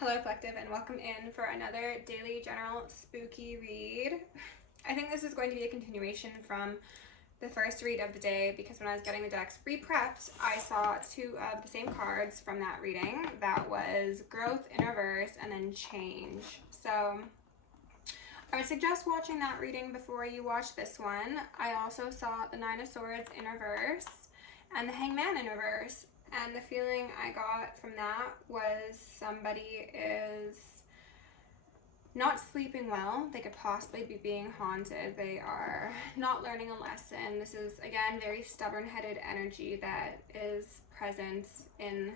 Hello Collective, and welcome in for another daily general spooky read. I think this is going to be a continuation from the first read of the day because when I was getting the decks pre-prepped, I saw two of the same cards from that reading. That was growth in reverse and then change. So I would suggest watching that reading before you watch this one. I also saw the Nine of Swords in reverse and the Hangman in reverse. And the feeling I got from that was somebody is not sleeping well. They could possibly be being haunted. They are not learning a lesson. This is, again, very stubborn-headed energy that is present in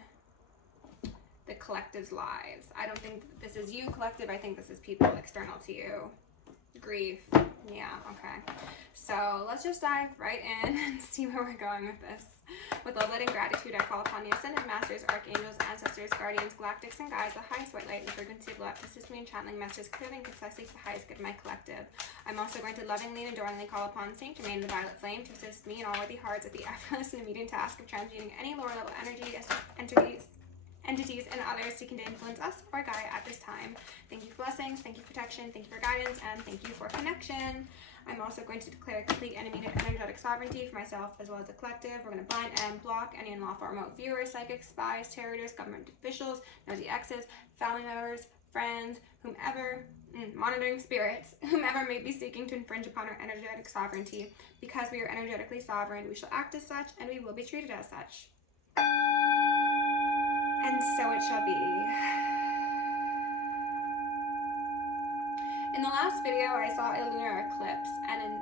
the collective's lives. I don't think this is you, collective. I think this is people external to you. Grief. Yeah, okay. So let's just dive right in and see where we're going with this. With love, light, and gratitude, I call upon the Ascended Masters, Archangels, Ancestors, Guardians, Galactics, and Guides, the highest white light and frequency of love, to assist me in channeling messages clearly and concisely to the highest good of my collective. I'm also going to lovingly and adoringly call upon Saint Germain, the Violet Flame, to assist me and all worthy hearts at the effortless and immediate task of transmuting any lower level energy, entities, and others seeking to influence us or guide at this time. Thank you for blessings, thank you for protection, thank you for guidance, and thank you for connection. I'm also going to declare complete and immediate energetic sovereignty for myself as well as the collective. We're going to blind and block any unlawful remote viewers, psychics, spies, tarot readers, government officials, nosy exes, family members, friends, whomever, monitoring spirits, whomever may be seeking to infringe upon our energetic sovereignty. Because we are energetically sovereign, we shall act as such, and we will be treated as such. And so it shall be. In the last video, I saw a lunar eclipse, and in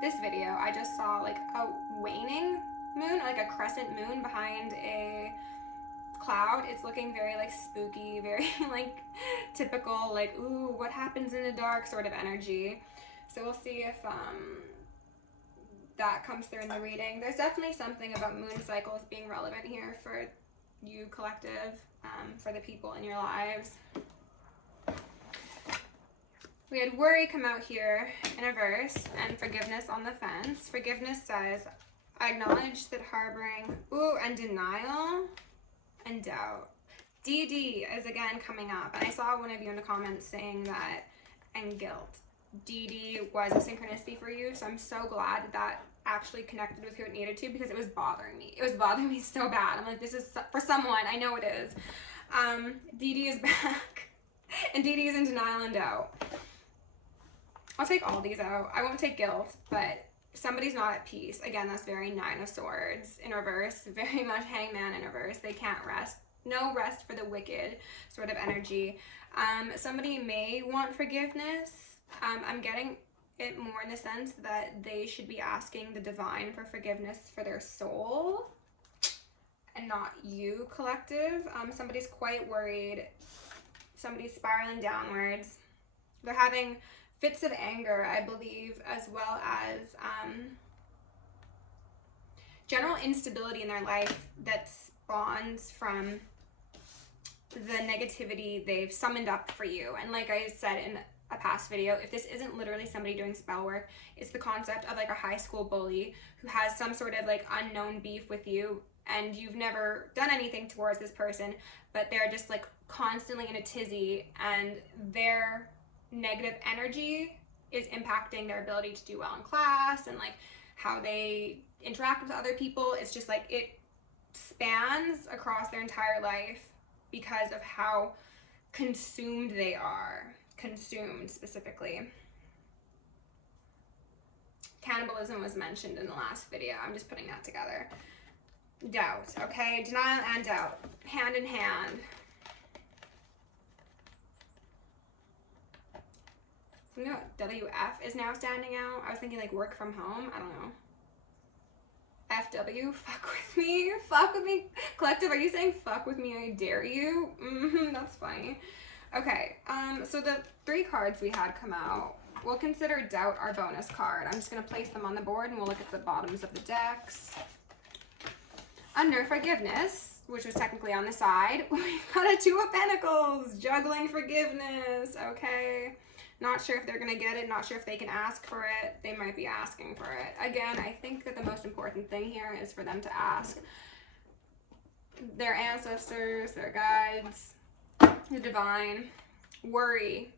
this video, I just saw like a waning moon, like a crescent moon behind a cloud. It's looking very like spooky, very like typical, like, ooh, what happens in the dark sort of energy. So we'll see if that comes through in the reading. There's definitely something about moon cycles being relevant here for you, collective, for the people in your lives. We had worry come out here in reverse and forgiveness on the fence. Forgiveness says, I acknowledge that harboring, and denial and doubt. DD is again coming up. And I saw one of you in the comments saying that, and guilt. DD was a synchronicity for you. So I'm so glad that actually connected with who it needed to, because it was bothering me. It was bothering me so bad. I'm like, this is for someone. I know it is. DD is back. And DD is in denial and doubt. I'll take all these out. I won't take guilt, but somebody's not at peace. Again, that's very Nine of Swords in reverse. Very much Hangman in reverse. They can't rest. No rest for the wicked sort of energy. Somebody may want forgiveness. I'm getting it more in the sense that they should be asking the divine for forgiveness for their soul and not you, collective. Somebody's quite worried. Somebody's spiraling downwards. They're having fits of anger, I believe, as well as general instability in their life that spawns from the negativity they've summoned up for you. And like I said in a past video, if this isn't literally somebody doing spell work, it's the concept of like a high school bully who has some sort of like unknown beef with you, and you've never done anything towards this person, but they're just like constantly in a tizzy, and their negative energy is impacting their ability to do well in class and like how they interact with other people. It's just like it spans across their entire life because of how consumed they are. Consumed specifically. Cannibalism was mentioned in the last video. I'm just putting that together. Doubt, okay? Denial and doubt, hand in hand. You know, WF is now standing out. I was thinking like work from home. I don't know. FW, fuck with me. Fuck with me. Collective, are you saying fuck with me? I dare you? That's funny. Okay, so the three cards we had come out, we'll consider doubt our bonus card. I'm just going to place them on the board and we'll look at the bottoms of the decks. Under forgiveness, which was technically on the side, we've got a Two of Pentacles, juggling forgiveness, okay? Not sure if they're going to get it, not sure if they can ask for it. They might be asking for it. Again, I think that the most important thing here is for them to ask their ancestors, their guides, The Divine. Worry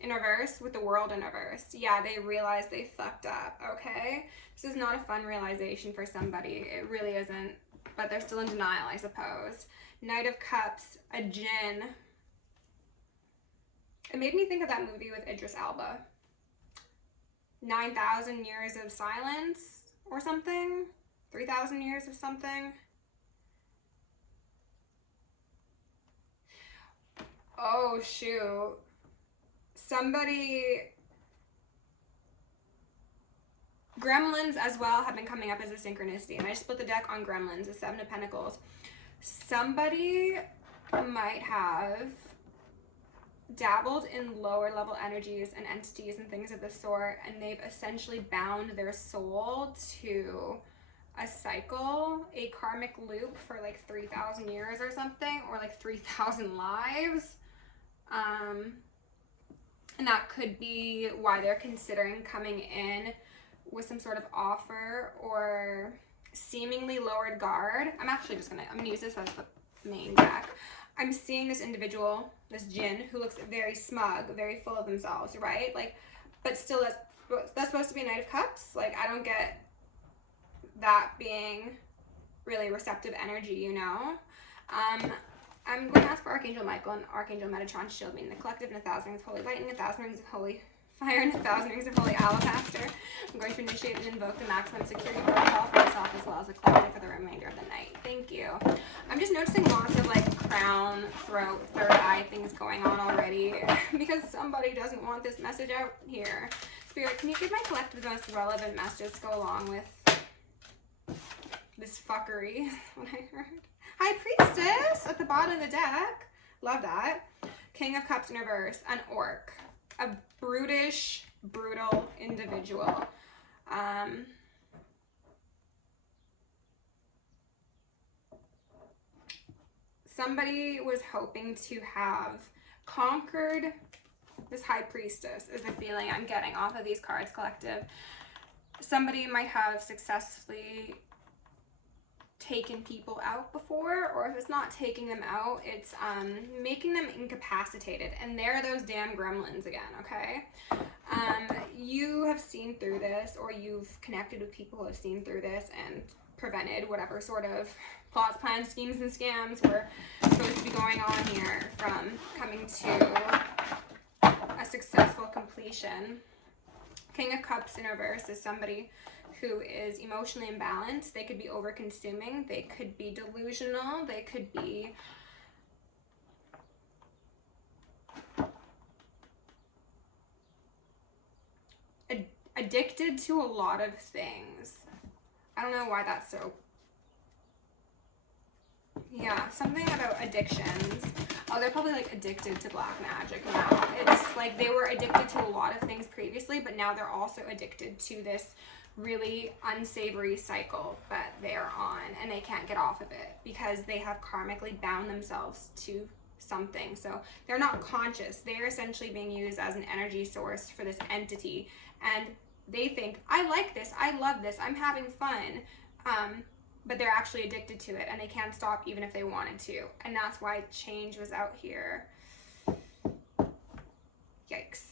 in reverse with the World in reverse. Yeah, they realize they fucked up, okay? This is not a fun realization for somebody. It really isn't. But they're still in denial, I suppose. Knight of Cups. A Jinn. It made me think of that movie with Idris Elba. 9,000 years of silence or something. 3,000 years of something. Oh, shoot. Somebody... Gremlins as well have been coming up as a synchronicity. And I just split the deck on Gremlins, the Seven of Pentacles. Somebody might have dabbled in lower level energies and entities and things of the sort, and they've essentially bound their soul to a cycle, a karmic loop for like 3,000 years or something, or like 3,000 lives. And that could be why they're considering coming in with some sort of offer or seemingly lowered guard. I'm gonna use this as the main deck. I'm seeing this individual, this Jinn, who looks very smug, very full of themselves, right? Like, but still that's supposed to be a Knight of Cups. Like, I don't get that being really receptive energy, you know? I'm going to ask for Archangel Michael and Archangel Metatron shield me in the collective, and 1,000 rings of holy lightning, 1,000 rings of holy fire, and 1,000 rings of holy alabaster. I'm going to initiate and invoke the maximum security protocol for myself as well as the collective for the remainder of the night. Thank you. I'm just noticing lots of like crown, throat, third eye things going on already because somebody doesn't want this message out here. Spirit, can you give my collective the most relevant messages to go along with this fuckery? What I heard. High Priestess at the bottom of the deck. Love that. King of Cups in reverse. An orc. A brutish, brutal individual. Somebody was hoping to have conquered this High Priestess is the feeling I'm getting off of these cards, collective. Somebody might have successfully taken people out before, or if it's not taking them out, it's making them incapacitated, and they're those damn gremlins again, okay? You have seen through this, or you've connected with people who have seen through this and prevented whatever sort of plots, plans, schemes, and scams were supposed to be going on here from coming to a successful completion. King of Cups in reverse is somebody who is emotionally imbalanced. They could be over-consuming. They could be delusional. They could be addicted to a lot of things. I don't know why that's so... Yeah, something about addictions. Oh, they're probably like addicted to black magic now. It's like they were addicted to a lot of things previously, but now they're also addicted to this really unsavory cycle that they're on, and they can't get off of it because they have karmically bound themselves to something. So they're not conscious. They're essentially being used as an energy source for this entity, and they think, I like this, I love this, I'm having fun, but they're actually addicted to it, and they can't stop even if they wanted to, and that's why change was out here. Yikes.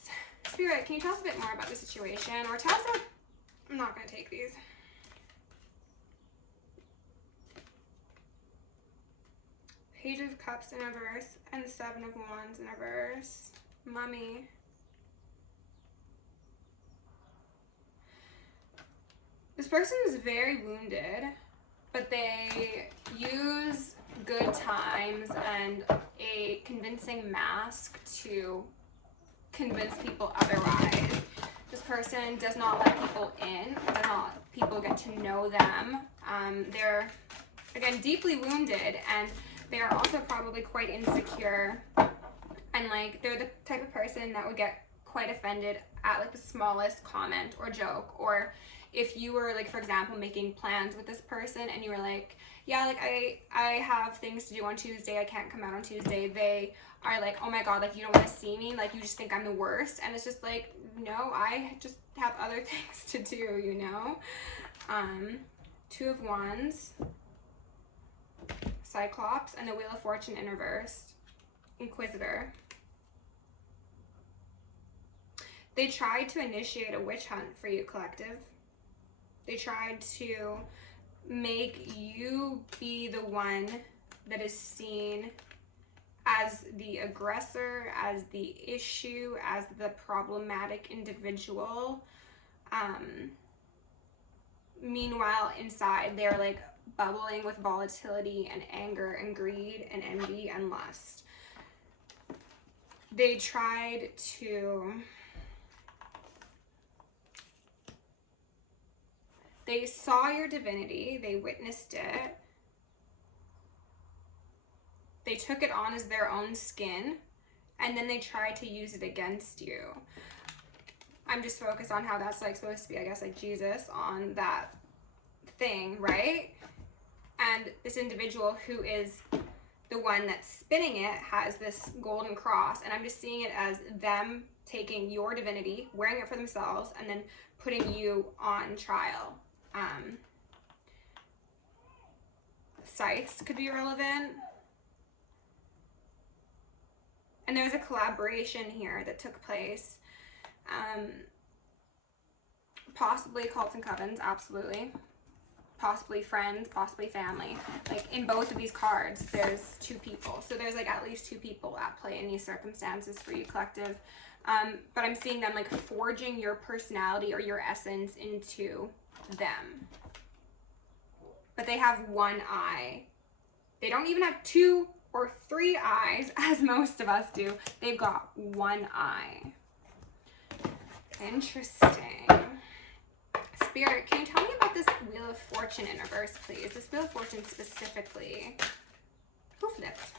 Spirit, can you tell us a bit more about the situation, or tell us about... I'm not going to take these. Page of Cups in reverse and 7 of Wands in reverse. Mummy. This person is very wounded, but they use good times and a convincing mask to convince people otherwise. This person does not let people in, does not people get to know them. They're, again, deeply wounded, and they are also probably quite insecure, and like they're the type of person that would get quite offended at like the smallest comment or joke, or if you were like, for example, making plans with this person and you were like, yeah, like I have things to do on Tuesday, I can't come out on Tuesday, they are like, oh my god, like you don't want to see me, like you just think I'm the worst, and it's just like, no, I just have other things to do, you know? 2 of Wands, Cyclops, and the Wheel of Fortune in reverse. Inquisitor. They tried to initiate a witch hunt for you, collective. They tried to make you be the one that is seen as the aggressor, as the issue, as the problematic individual. Meanwhile, inside, they're like bubbling with volatility and anger and greed and envy and lust. They tried to... They saw your divinity, they witnessed it, they took it on as their own skin, and then they tried to use it against you. I'm just focused on how that's like supposed to be, I guess, like Jesus on that thing, right? And this individual who is the one that's spinning it has this golden cross, and I'm just seeing it as them taking your divinity, wearing it for themselves, and then putting you on trial. Scythes could be relevant. And there's a collaboration here that took place. Possibly cults and covens, absolutely. Possibly friends, possibly family. Like in both of these cards, there's two people. So there's like at least two people at play in these circumstances for you, collective. But I'm seeing them like forging your personality or your essence into them. But they have one eye. They don't even have 2 or 3 eyes, as most of us do. They've got one eye. Interesting. Spirit, can you tell me about this Wheel of Fortune in reverse, please? This Wheel of Fortune specifically. Who flipped?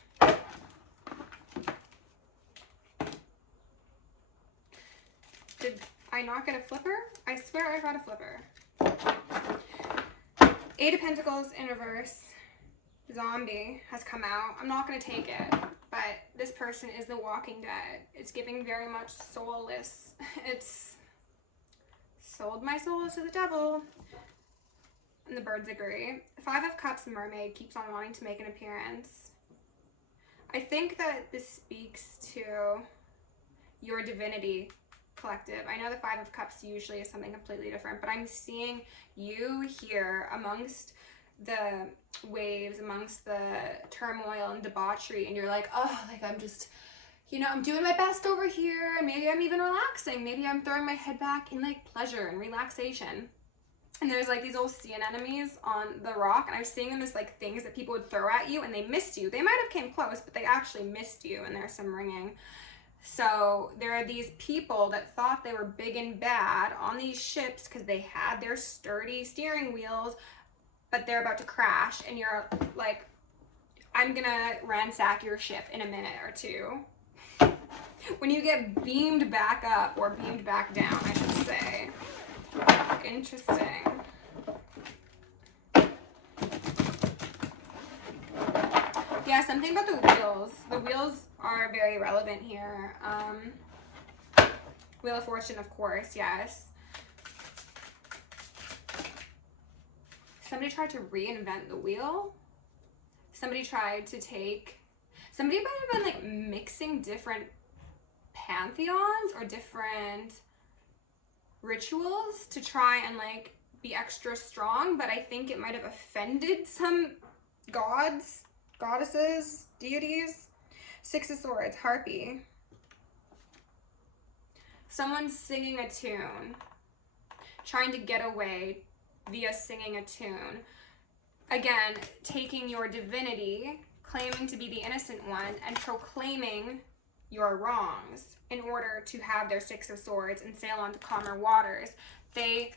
Did I not get a flipper? I swear I got a flipper. 8 of Pentacles in reverse. Zombie has come out. I'm not going to take it, but this person is the Walking Dead. It's giving very much soulless. It's sold my soul to the devil. And the birds agree. 5 of Cups Mermaid keeps on wanting to make an appearance. I think that this speaks to your divinity, collective. I know the 5 of Cups usually is something completely different, but I'm seeing you here amongst the waves, amongst the turmoil and debauchery, and you're like, oh, like I'm just, you know, I'm doing my best over here, and maybe I'm even relaxing. Maybe I'm throwing my head back in like pleasure and relaxation. And there's like these old sea anemones on the rock, and I was seeing them as like things that people would throw at you, and they missed you. They might have came close, but they actually missed you, and there's some ringing. So there are these people that thought they were big and bad on these ships because they had their sturdy steering wheels, but they're about to crash, and you're like, I'm gonna ransack your ship in a minute or two. When you get beamed back up, or beamed back down, I should say. Interesting. Yeah, something about the wheels. The wheels are very relevant here. Wheel of Fortune, of course, yes. Somebody tried to reinvent the wheel. Somebody tried to take... Somebody might have been like mixing different pantheons or different rituals to try and like be extra strong, but I think it might have offended some gods, goddesses, deities. 6 of Swords, Harpy. Someone's singing a tune, trying to get away via singing a tune. Again, taking your divinity, claiming to be the innocent one, and proclaiming your wrongs in order to have their 6 of Swords and sail on to calmer waters. They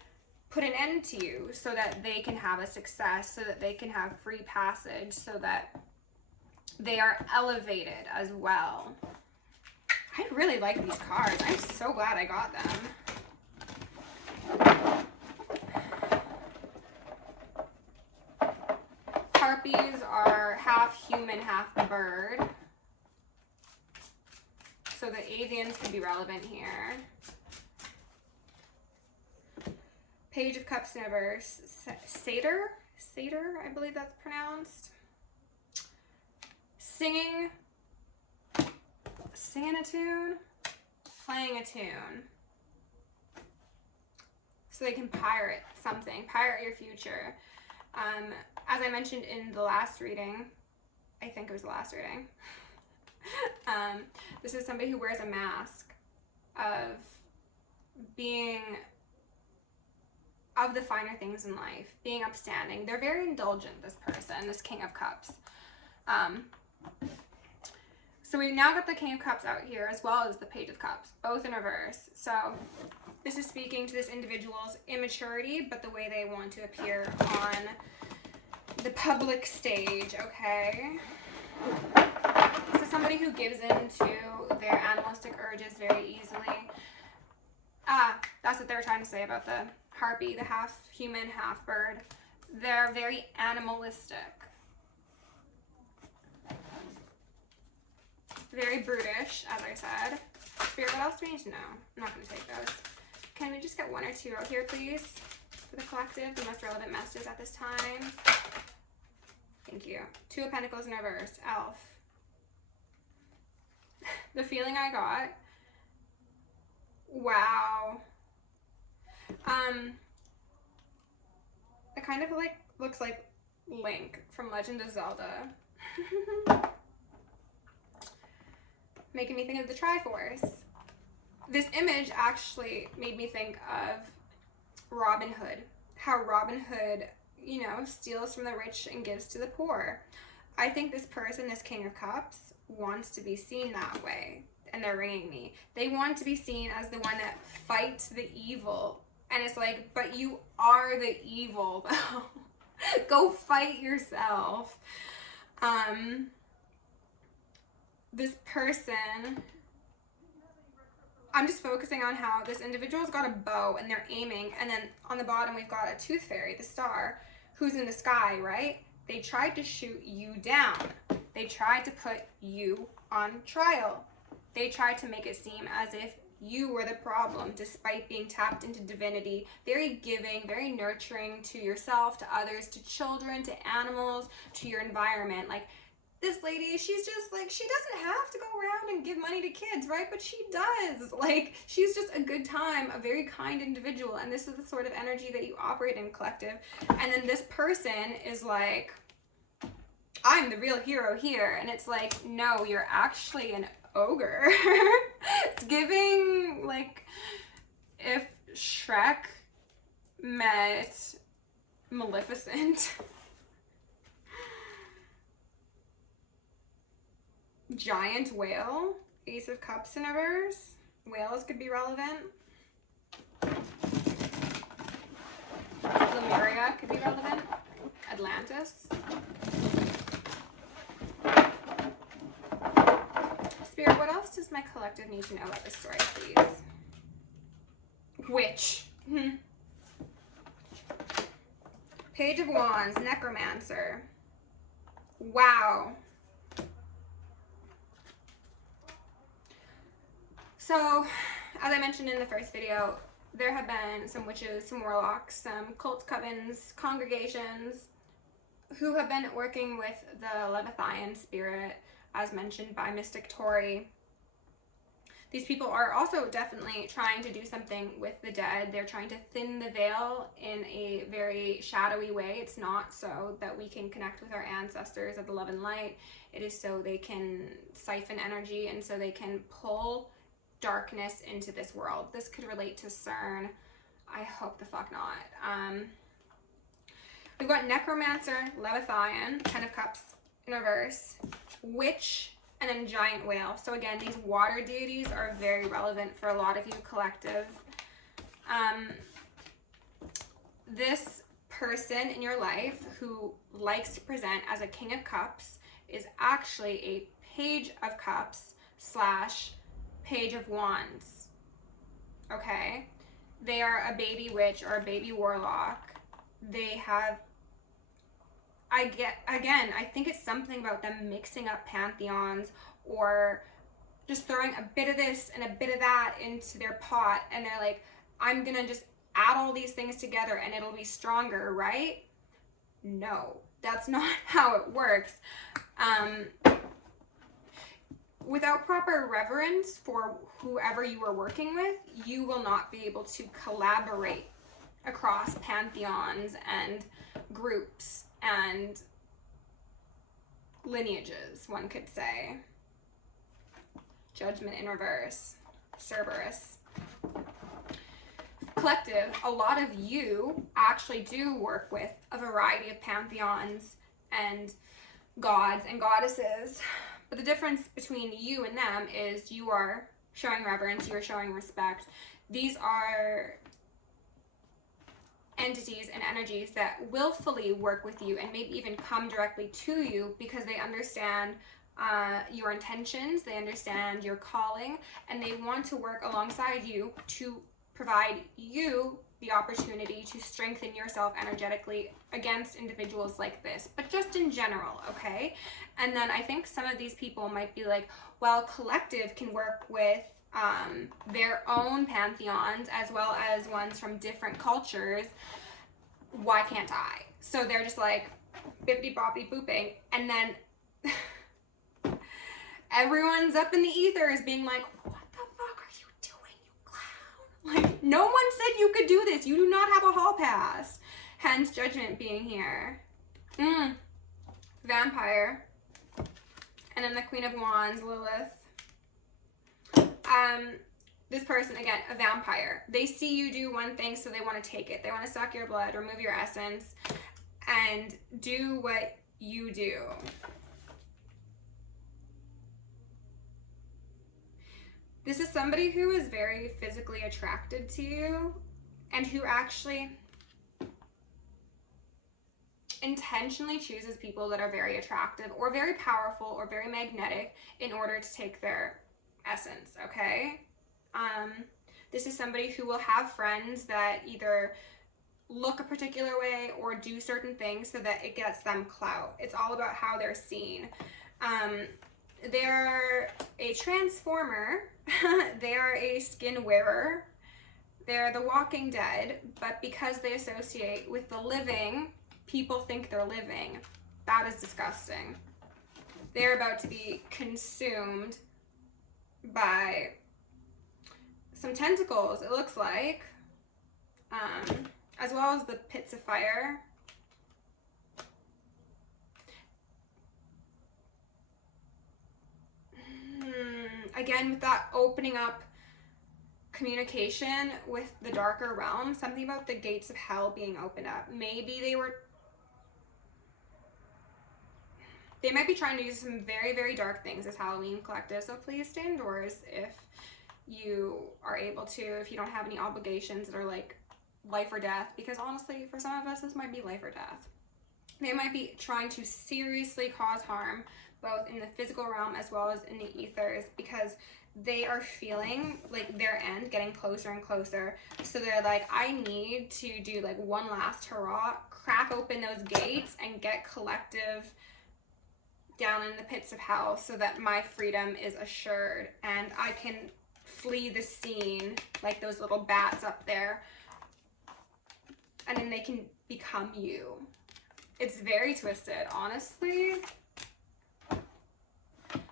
put an end to you so that they can have a success, so that they can have free passage, so that they are elevated as well. I really like these cards. I'm so glad I got them. Harpies are half human, half bird. So the avians could be relevant here. Page of Cups in reverse. Satyr? Satyr, I believe that's pronounced. Singing singing a tune, playing a tune. So they can pirate something, pirate your future. As I mentioned in the last reading, I think it was the last reading, this is somebody who wears a mask of being of the finer things in life, being upstanding. They're very indulgent, this person, this King of Cups. So we've now got the King of Cups out here as well as the Page of Cups, both in reverse. So this is speaking to this individual's immaturity, but the way they want to appear on the public stage, okay? This is somebody who gives in to their animalistic urges very easily. That's what they were trying to say about the harpy, the half human, half bird. They're very animalistic. Very brutish, as I said. Spirit, what else do we need to know? I'm not going to take those. Can we just get one or two out here, please? For the collective, the most relevant messages at this time. Thank you. Two of Pentacles in reverse. Elf. The feeling I got. Wow. It kind of like looks like Link from Legend of Zelda. Making me think of the Triforce. This image actually made me think of Robin Hood. How Robin Hood, you know, steals from the rich and gives to the poor. I think this person, this King of Cups, wants to be seen that way. And they're ringing me. They want to be seen as the one that fights the evil. And it's like, but you are the evil, though. Go fight yourself. This person, I'm just focusing on how this individual's got a bow and they're aiming, and then on the bottom we've got a tooth fairy, the star, who's in the sky, right? They tried to shoot you down. They tried to put you on trial. They tried to make it seem as if you were the problem, despite being tapped into divinity, very giving, very nurturing to yourself, to others, to children, to animals, to your environment. Like, this lady, she's just like, she doesn't have to go around and give money to kids, right? But she does. Like, she's just a good time, a very kind individual. And this is the sort of energy that you operate in, collective. And then this person is like, I'm the real hero here. And it's like, no, you're actually an ogre. It's giving, like, if Shrek met Maleficent. Giant whale, Ace of Cups in reverse. Whales could be relevant. Lemuria could be relevant. Atlantis. Spirit, what else does my collective need to know about this story, please? Witch. Page of Wands, Necromancer. Wow. So, as I mentioned in the first video, there have been some witches, some warlocks, some cult covens, congregations who have been working with the Leviathan spirit, as mentioned by Mystic Tori. These people are also definitely trying to do something with the dead. They're trying to thin the veil in a very shadowy way. It's not so that we can connect with our ancestors of the love and light. It is so they can siphon energy and so they can pull darkness into this world. This could relate to CERN. I hope the fuck not. We've got Necromancer, Leviathan, Ten of Cups in reverse, Witch, and then Giant Whale. So again, these water deities are very relevant for a lot of you, collective. This person in your life who likes to present as a King of Cups is actually a Page of Cups / Page of Wands. Okay? They are a baby witch or a baby warlock. They have, I think it's something about them mixing up pantheons or just throwing a bit of this and a bit of that into their pot, and they're like, I'm gonna just add all these things together and it'll be stronger, right? No, that's not how it works. without proper reverence for whoever you are working with, you will not be able to collaborate across pantheons and groups and lineages, one could say. Judgment in reverse. Cerberus. Collective, a lot of you actually do work with a variety of pantheons and gods and goddesses. But the difference between you and them is you are showing reverence, you are showing respect. These are entities and energies that willfully work with you and maybe even come directly to you because they understand your intentions, they understand your calling, and they want to work alongside you to provide you the opportunity to strengthen yourself energetically against individuals like this, but just in general, okay? And then I think some of these people might be like, well, collective can work with their own pantheons as well as ones from different cultures. Why can't I? So they're just like bippity boppy booping, and then everyone's up in the ethers being like, what the fuck are you doing, you clown? Like, no one said you could do this. You do not have a hall pass. Hence judgment being here. Vampire. And then the Queen of Wands, Lilith. This person, again, a vampire. They see you do one thing, so they want to take it. They want to suck your blood, remove your essence, and do what you do. This is somebody who is very physically attracted to you and who actually intentionally chooses people that are very attractive or very powerful or very magnetic in order to take their essence, okay? This is somebody who will have friends that either look a particular way or do certain things so that it gets them clout. It's all about how they're seen. They're a transformer. They are a skin wearer. They're the Walking Dead, but because they associate with the living, people think they're living. That is disgusting. They're about to be consumed by some tentacles, it looks like, as well as the pits of fire. Again, with that opening up communication with the darker realm, something about the gates of hell being opened up. Maybe they might be trying to do some very, very dark things as Halloween collective, so please stay indoors if you are able to, if you don't have any obligations that are like life or death, because honestly, for some of us, this might be life or death. They might be trying to seriously cause harm, both in the physical realm as well as in the ethers, because they are feeling like their end getting closer and closer. So they're like, I need to do like one last hurrah, crack open those gates and get collective down in the pits of hell so that my freedom is assured and I can flee the scene like those little bats up there, and then they can become you. It's very twisted, honestly.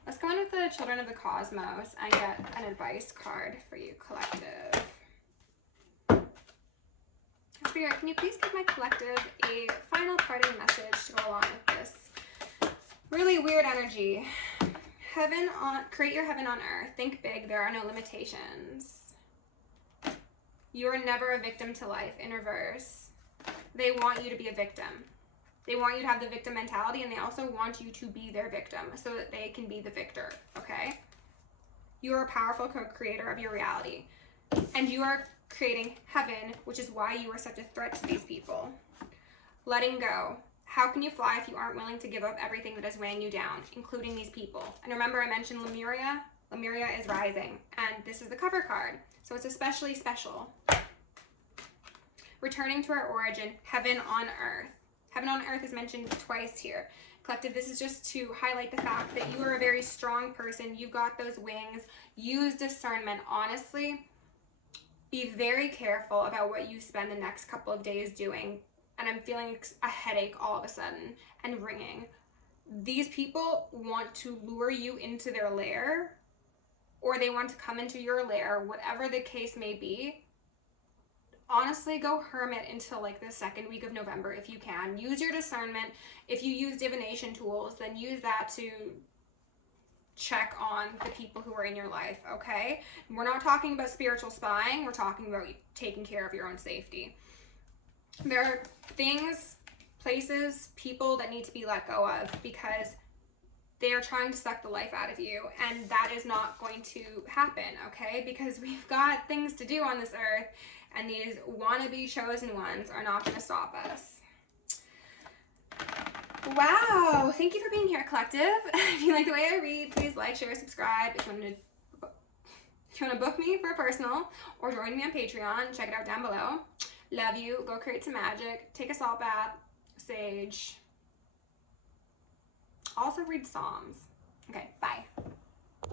Let's go in with the Children of the Cosmos and get an advice card for you, collective. Spirit, can you please give my collective a final parting message to go along with this really weird energy? Create your heaven on earth. Think big. There are no limitations. You are never a victim to life. In reverse. They want you to be a victim. They want you to have the victim mentality, and they also want you to be their victim so that they can be the victor, okay? You are a powerful co-creator of your reality, and you are creating heaven, which is why you are such a threat to these people. Letting go. How can you fly if you aren't willing to give up everything that is weighing you down, including these people? And remember, I mentioned Lemuria. Lemuria is rising, and this is the cover card, so it's especially special. Returning to our origin, heaven on earth. Heaven on earth is mentioned twice here. Collective, this is just to highlight the fact that you are a very strong person. You got those wings. Use discernment. Honestly, be very careful about what you spend the next couple of days doing. And I'm feeling a headache all of a sudden and ringing. these people want to lure you into their lair, or they want to come into your lair, whatever the case may be. Honestly, go hermit until like the second week of November if you can. Use your discernment. If you use divination tools, then use that to check on the people who are in your life, okay? We're not talking about spiritual spying. We're talking about taking care of your own safety. There are things, places, people that need to be let go of because they are trying to suck the life out of you, and that is not going to happen, okay? Because we've got things to do on this earth, and these wannabe chosen ones are not going to stop us. Wow, thank you for being here, collective. If you like the way I read, please like, share, subscribe. If you want to book me for a personal or join me on Patreon, check it out down below. Love you. Go create some magic. Take a salt bath. Sage. Also read Psalms. Okay, bye.